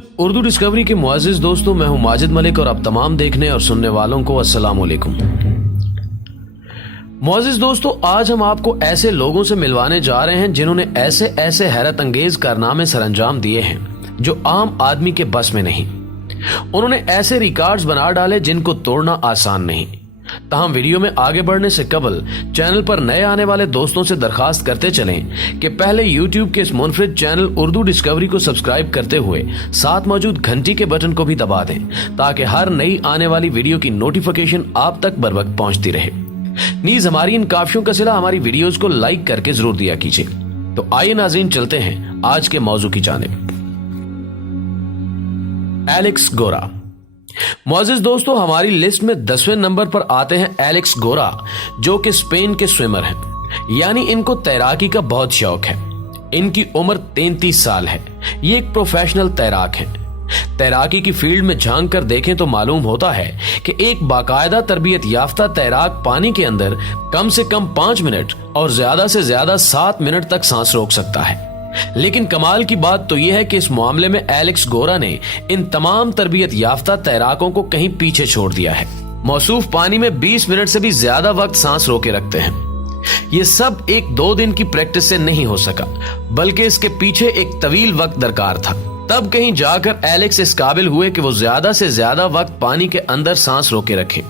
Urdu discovery के मुअज़्ज़िज़ दोस्तों, मैं हूं माजिद मलिक और आप तमाम देखने और सुनने वालों को अस्सलाम वालेकुम। मुअज़्ज़िज़ दोस्तों, आज हम आपको ऐसे लोगों से मिलवाने जा रहे हैं जिन्होंने ऐसे ऐसे हैरत अंगेज कारनामे सरअंजाम दिए हैं जो आम आदमी के बस में नहीं। उन्होंने ऐसे रिकॉर्ड्स बना डाले जिनको तोड़ना आसान नहीं। ताहम वीडियो में आगे बढ़ने से कबल चैनल पर नए आने वाले दोस्तों से दरखास्त करते चलें कि पहले YouTube के इस मुनफरिद चैनल उर्दू डिस्कवरी को सब्सक्राइब करते हुए साथ मौजूद घंटी के बटन को भी दबा दें ताकि हर नई आने वाली वीडियो की नोटिफिकेशन आप तक बर वक्त पहुंचती रहे। नीज हमारी इन काफियों का सिला हमारी वीडियोस को लाइक करके जरूर दिया कीजिए। तो आइए नाज़रीन, चलते हैं आज के मौजू की जानिब। एलेक्स गोरा। मुअज़्ज़िज़ दोस्तों, हमारी लिस्ट में 10वें नंबर पर आते हैं एलेक्स गोरा, जो कि स्पेन के स्विमर हैं, यानी इनको तैराकी का बहुत शौक है। इनकी उम्र 33 साल है। ये एक प्रोफेशनल तैराक हैं। तैराकी की फील्ड में झांक कर देखें तो मालूम होता है कि एक बाकायदा तरबियत याफ्ता तैराक पानी के अंदर कम से कम 5 मिनट और ज्यादा से ज्यादा 7 मिनट तक सांस रोक सकता है। लेकिन कमाल की बात तो यह है कि इस मामले में एलेक्स गोरा ने इन तमाम तरबियत याफ्ता तैराकों को कहीं पीछे छोड़ दिया है। मौसूफ पानी में 20 मिनट से भी ज्यादा वक्त सांस रोके रखते हैं। ये सब 1-2 दिन की प्रैक्टिस से नहीं हो सका, बल्कि इसके पीछे एक तवील वक्त दरकार था। तब कहीं जाकर एलेक्स इस काबिल हुए कि वो ज्यादा से ज्यादा वक्त पानी के अंदर सांस रोके रखें।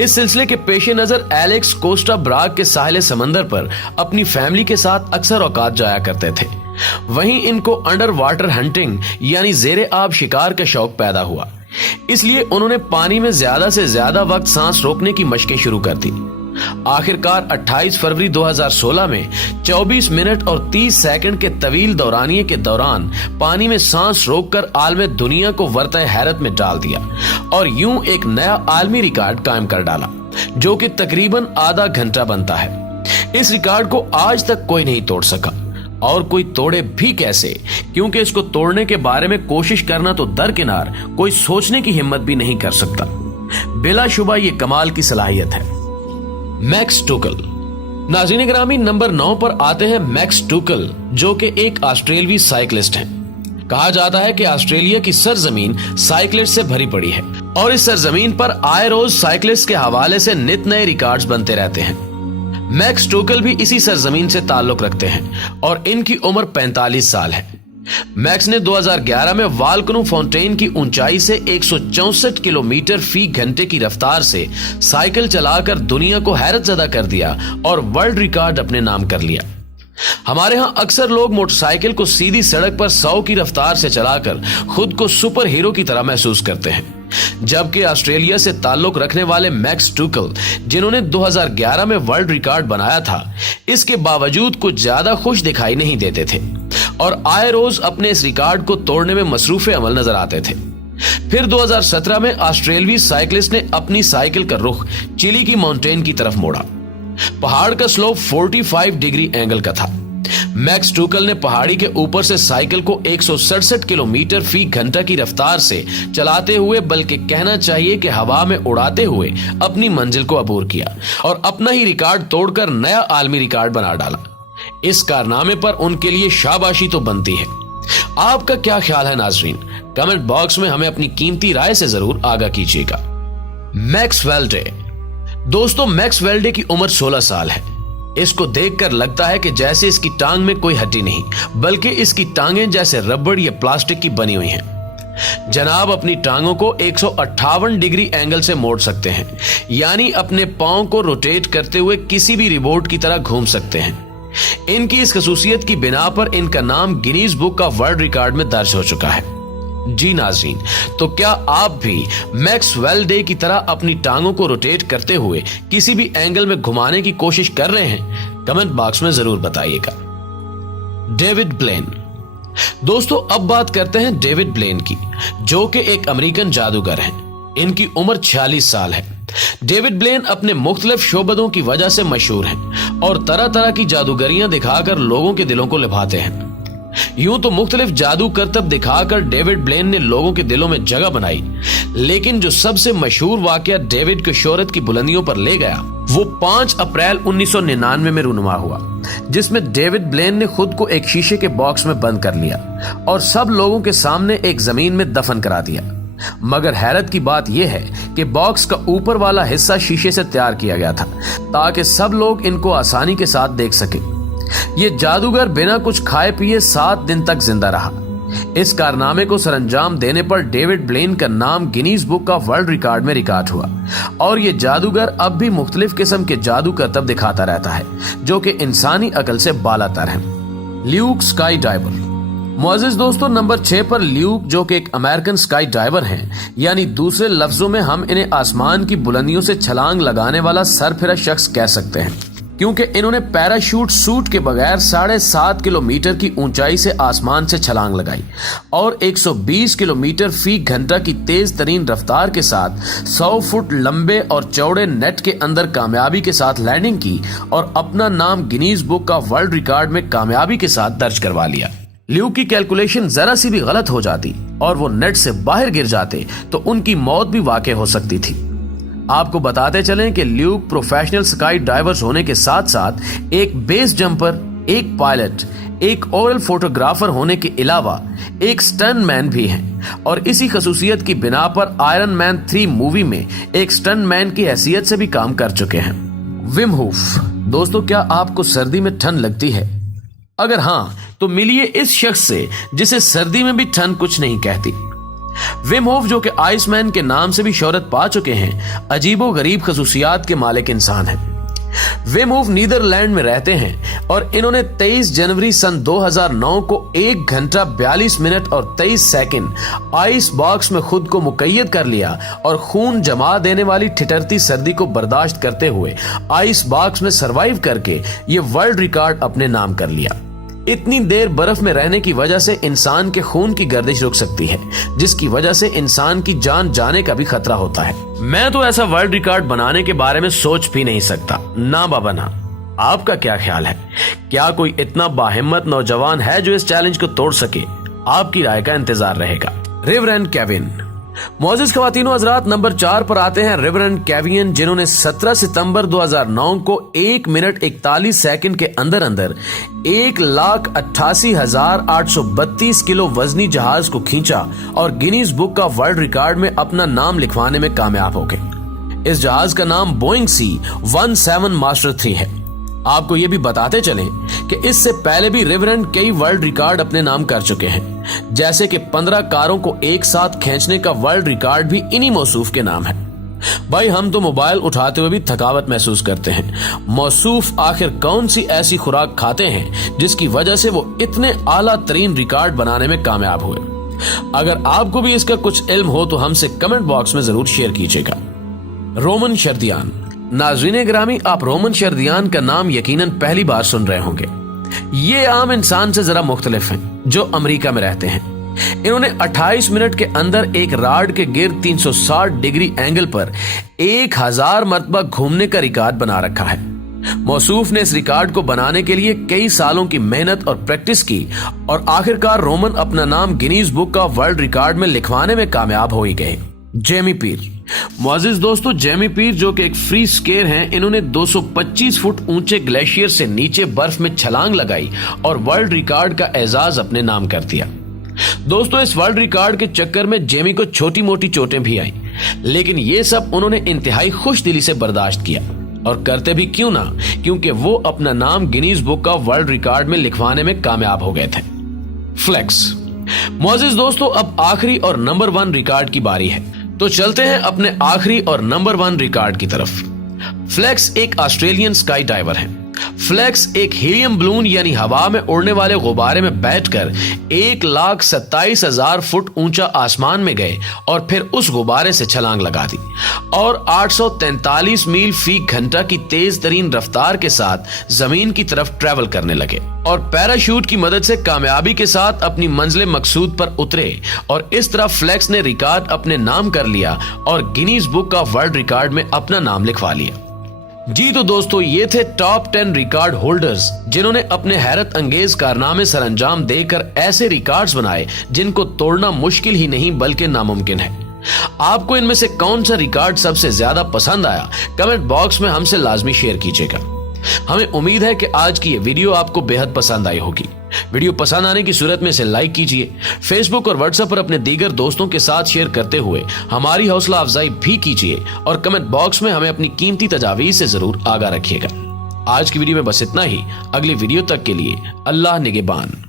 इस सिलसिले के पेश नजर एलेक्स कोस्टा ब्राग के साहिल समंदर पर अपनी फैमिली के साथ अक्सर औकात जाया करते थे। वहीं इनको अंडर वाटर हंटिंग यानी जेरे आब शिकार का शौक पैदा हुआ, इसलिए उन्होंने पानी में ज्यादा से ज्यादा वक्त सांस रोकने की मशकें शुरू कर दी। आखिरकार 28 फरवरी 2016 में 24 मिनट और 30 सेकंड के तवील दौरानिये के दौरान पानी में सांस रोककर आलमी दुनिया को वर्तह हैरत में डाल दिया और यूं एक नया आलमी रिकॉर्ड कायम कर डाला, जो कि तकरीबन आधा घंटा बनता है। इस रिकॉर्ड को आज तक कोई नहीं तोड़ सका, और कोई तोड़े भी कैसे, क्योंकि इसको तोड़ने के बारे में कोशिश करना तो दरकिनार कोई सोचने की हिम्मत भी नहीं कर सकता। बिलाशुबा ये कमाल की सलाहियत है। Max Tuchel. नाज़रीन ग्रामी, नंबर 9 पर आते हैं मैक्स टूकल, जो कि एक ऑस्ट्रेलियाई साइकिलिस्ट हैं। कहा जाता है कि ऑस्ट्रेलिया की सरजमीन साइकिलिस्ट से भरी पड़ी है और इस सरजमीन पर आए रोज साइकिलिस्ट के हवाले से नित नए रिकॉर्ड्स बनते रहते हैं। मैक्स टूकल भी इसी सरजमीन से ताल्लुक रखते हैं और इनकी उम्र 45 साल है। मैक्स ने 2011 में वाल्कनो फाउंटेन की ऊंचाई से 164 किलोमीटर फी घंटे की रफ्तार से साइकिल चलाकर दुनिया को हैरत ज़दा कर दिया और वर्ल्ड रिकॉर्ड अपने नाम कर लिया। हमारे यहाँ अक्सर लोग मोटरसाइकिल को सीधी सड़क पर 100 की रफ्तार से चलाकर खुद को सुपर हीरो की तरह महसूस करते हैं, जबकि ऑस्ट्रेलिया से ताल्लुक रखने वाले मैक्स टूकल, जिन्होंने 2011 में वर्ल्ड रिकॉर्ड बनाया था, इसके बावजूद कुछ ज्यादा खुश दिखाई नहीं देते थे और आए रोज अपने इस रिकॉर्ड को तोड़ने में मसरूफ अमल नजर आते थे। फिर 2017 में ऑस्ट्रेलियाई साइकिलिस्ट ने अपनी साइकिल का रुख चिली की माउंटेन की तरफ मोड़ा। पहाड़ का स्लोप 45 डिग्री एंगल का था। मैक्स टूकल ने पहाड़ी के ऊपर से साइकिल को 167 किलोमीटर फी घंटा की रफ्तार से चलाते हुए, बल्कि कहना चाहिए कि हवा में उड़ाते हुए अपनी मंजिल को अबूर किया और अपना ही रिकॉर्ड तोड़कर नया आलमी रिकॉर्ड बना डाला। इस कारनामे पर उनके लिए शाबाशी तो बनती है। आपका क्या ख्याल है नाजरीन? कमेंट बॉक्स में हमें अपनी कीमती राय से जरूर आगाह कीजिएगा। Max Velde. दोस्तों, मैक्स वेल्डे की उम्र 16 साल है। इसको देखकर लगता है कि जैसे इसकी टांग में कोई हड्डी नहीं, बल्कि इसकी टांगें जैसे रबड़ या प्लास्टिक की बनी हुई हैं। जनाब अपनी टांगों को 158 डिग्री एंगल से मोड़ सकते हैं, यानी अपने पांव को रोटेट करते हुए किसी भी रिमोट की तरह घूम सकते हैं। इनकी इस खसूसियत की बिना पर इनका नाम गिनीज बुक का वर्ल्ड रिकॉर्ड में दर्ज हो चुका है। जी नाज़रीन, तो क्या आप भी मैक्स वेल्डे की तरह अपनी टांगों को रोटेट करते हुए किसी भी एंगल में घुमाने की कोशिश कर रहे हैं? कमेंट बॉक्स में जरूर बताइएगा। David Blaine. दोस्तों, अब बात करते हैं डेविड ब्लेन की, जो कि एक अमेरिकन जादूगर हैं। इनकी उम्र 46 साल है। डेविड ब्लेन अपने मुख्तलिफ शोबदों की वजह से मशहूर हैं और तरह तरह की जादूगरियां दिखाकर लोगों के दिलों को लुभाते हैं। यूं तो मुख्तलिफ जादू करतब दिखाकर डेविड ब्लेन ने लोगों के दिलों में जगह बनाई, लेकिन जो सबसे मशहूर वाकया डेविड को शोहरत की बुलंदियों पर ले गया वो 5 अप्रैल 1999 में रूनुमा हुआ, जिसमें डेविड ब्लेन ने खुद को एक शीशे के बॉक्स में बंद कर लिया और सब लोगों के सामने एक जमीन में दफन करा दिया। मगर हैरत की बात यह है कि बॉक्स का ऊपर वाला हिस्सा शीशे से तैयार किया गया था ताकि सब लोग इनको आसानी के साथ देख सके। ये जादूगर बिना कुछ खाए पिए 7 दिन तक जिंदा रहा। इस कारनामे को सरंजाम देने पर डेविड ब्लेन का नाम Guinness book of world record में रिकॉर्ड हुआ और ये जादूगर अब भी मुख्तलिफ किस्म के जादू करतब दिखाता रहता है जो कि इंसानी अकल से बालातर है। Luke sky diver. मुअज़्ज़िज़ दोस्तों, नंबर 6 पर ल्यूक, जो कि एक अमेरिकन स्काई डाइवर हैं, यानी दूसरे लफ्जों में हम इन्हें आसमान की बुलंदियों से छलांग लगाने वाला सरफिरा शख्स कह सकते हैं, क्योंकि इन्होंने पैराशूट सूट के बगैर 7.5 किलोमीटर की ऊंचाई से आसमान से छलांग लगाई और 120 किलोमीटर फी घंटा की तेज तरीन रफ्तार के साथ 100 फुट लंबे और चौड़े नेट के अंदर कामयाबी के साथ लैंडिंग की और अपना नाम Guinness book of world record में कामयाबी के साथ दर्ज करवा लिया। ल्यूक की कैलकुलेशन जरा सी भी गलत हो जाती और वो नेट से बाहर गिर जाते तो उनकी मौत भी वाक़ई हो सकती थी। आपको बताते चलें कि ल्यूक प्रोफेशनल स्काई डाइवर्स होने के साथ साथ एक बेस जंपर, एक पायलट, एक ओरल फोटोग्राफर होने के अलावा एक स्टंट मैन भी हैं और इसी खसूसियत की बिना पर आयरन मैन 3 मूवी में एक स्टंट मैन की हैसियत से भी काम कर चुके हैं। Vim Hoff. दोस्तों, क्या आपको सर्दी में ठंड लगती है? अगर हाँ, तो मिलिए इस शख्स से जिसे सर्दी में भी ठंड कुछ नहीं कहती। विम होफ, जो कि आइसमैन के नाम से भी शोहरत पा चुके हैं, अजीबो गरीब खसूसियात के मालिक इंसान हैं। विम होफ नीदरलैंड में रहते हैं और इन्होंने 23 जनवरी सन 2009 को 1 घंटा 42 मिनट और 23 सेकंड आइस बॉक्स में खुद को मुकैयद कर लिया और खून जमा देने वाली ठिठुरती सर्दी को बर्दाश्त करते हुए आइस बॉक्स में सरवाइव करके ये वर्ल्ड रिकॉर्ड अपने नाम कर लिया। इतनी देर बर्फ में रहने की वजह से इंसान के खून की गर्दिश रुक सकती है, जिसकी वजह से इंसान की जान जाने का भी खतरा होता है। मैं तो ऐसा वर्ल्ड रिकॉर्ड बनाने के बारे में सोच भी नहीं सकता, ना बाबा ना। आपका क्या ख्याल है? क्या कोई इतना बाहिम्मत नौजवान है जो इस चैलेंज को तोड़ सके? आपकी राय का इंतजार रहेगा। Reverend Kevin. मुअज़्ज़िज़ ख़वातीनो हज़रात, नंबर 4 पर आते हैं रेवरेंड केविन, जिन्होंने 17 सितंबर 2009 को 1 मिनट 41 सेकंड के अंदर अंदर 1,88,832 किलो वजनी जहाज को खींचा और गिनीज बुक का वर्ल्ड रिकॉर्ड में अपना नाम लिखवाने में कामयाब हो गए। इस जहाज का नाम बोइंग C-17 मास्टर 3 है। आपको ये भी बताते चलें कि इससे पहले भी रेवरेंड कई वर्ल्ड रिकॉर्ड अपने नाम कर चुके हैं, जैसे कि 15 कारों को एक साथ खींचने का वर्ल्ड रिकॉर्ड भी इन्हीं मौसूफ के नाम है। भाई, हम तो मोबाइल उठाते हुए भी थकावट महसूस करते हैं। मौसूफ आखिर कौन सी ऐसी खुराक खाते हैं जिसकी वजह से वो इतने आला तरीन रिकॉर्ड बनाने में कामयाब हुए? अगर आपको भी इसका कुछ इल्म हो तो हमसे कमेंट बॉक्स में जरूर शेयर कीजिएगा। रोमन शर्दियान। नाज़रीन गिरामी, आप रोमन शर्दियान का नाम यकीनन पहली बार सुन रहे होंगे। ये आम इंसान से जरा मुख्तलिफ हैं, जो अमेरिका में रहते हैं। इन्होंने 28 मिनट के अंदर एक राड के गिर्द 360 डिग्री एंगल पर 1000 मरतबा घूमने का रिकॉर्ड बना रखा है। मौसूफ ने इस रिकॉर्ड को बनाने के लिए कई सालों की मेहनत और प्रैक्टिस की और आखिरकार रोमन अपना नाम गिनीज बुक का वर्ल्ड रिकॉर्ड में लिखवाने में कामयाब हो ही गए। जेमी पीर। मुअज़्ज़िज़ दोस्तों, जेमी पीर, जो कि एक फ्री स्केर हैं, इन्होंने 225 फुट ऊंचे ग्लेशियर से नीचे बर्फ में छलांग लगाई और वर्ल्ड रिकॉर्ड का एजाज अपने नाम कर दिया। दोस्तों, इस वर्ल्ड रिकॉर्ड के चक्कर में जेमी को छोटी मोटी चोटें भी आईं, लेकिन ये सब उन्होंने इंतहाई खुश दिली से बर्दाश्त किया और करते भी क्यों ना, क्योंकि वो अपना नाम गिनीज बुक का वर्ल्ड रिकॉर्ड में लिखवाने में कामयाब हो गए थे। फ्लेक्स। मुअज़्ज़िज़ दोस्तों, अब आखिरी और नंबर 1 रिकॉर्ड की बारी है, तो चलते हैं अपने आखिरी और नंबर 1 रिकॉर्ड की तरफ। फ्लेक्स एक ऑस्ट्रेलियन स्काई डाइवर है। फ्लेक्स एक हीलियम बलून यानी हवा में उड़ने वाले गुब्बारे में बैठकर 1,27,000 फुट ऊंचा आसमान में गए और फिर उस गुब्बारे से छलांग लगा दी और 843 मील फी घंटा की तेज तरीन रफ्तार के साथ जमीन की तरफ ट्रेवल करने लगे और पैराशूट की मदद से कामयाबी के साथ अपनी मंजिल मकसूद पर उतरे और इस तरह फ्लेक्स ने रिकॉर्ड अपने नाम कर लिया और Guinness book of world record में अपना नाम लिखवा लिया। जी तो दोस्तों, ये थे टॉप 10 रिकॉर्ड होल्डर्स जिन्होंने अपने हैरत अंगेज कारनामे सरअंजाम देकर ऐसे रिकॉर्ड्स बनाए जिनको तोड़ना मुश्किल ही नहीं बल्कि नामुमकिन है। आपको इनमें से कौन सा रिकॉर्ड सबसे ज्यादा पसंद आया, कमेंट बॉक्स में हमसे लाजमी शेयर कीजिएगा। हमें उम्मीद है कि आज की ये वीडियो आपको बेहद पसंद आई होगी। वीडियो पसंद आने की सूरत में इसे लाइक कीजिए, फेसबुक और व्हाट्सएप पर अपने दीगर दोस्तों के साथ शेयर करते हुए हमारी हौसला अफजाई भी कीजिए और कमेंट बॉक्स में हमें अपनी कीमती तजावीज से जरूर आगाह रखिएगा। आज की वीडियो में बस इतना ही। अगली वीडियो तक के लिए अल्लाह निगहबान।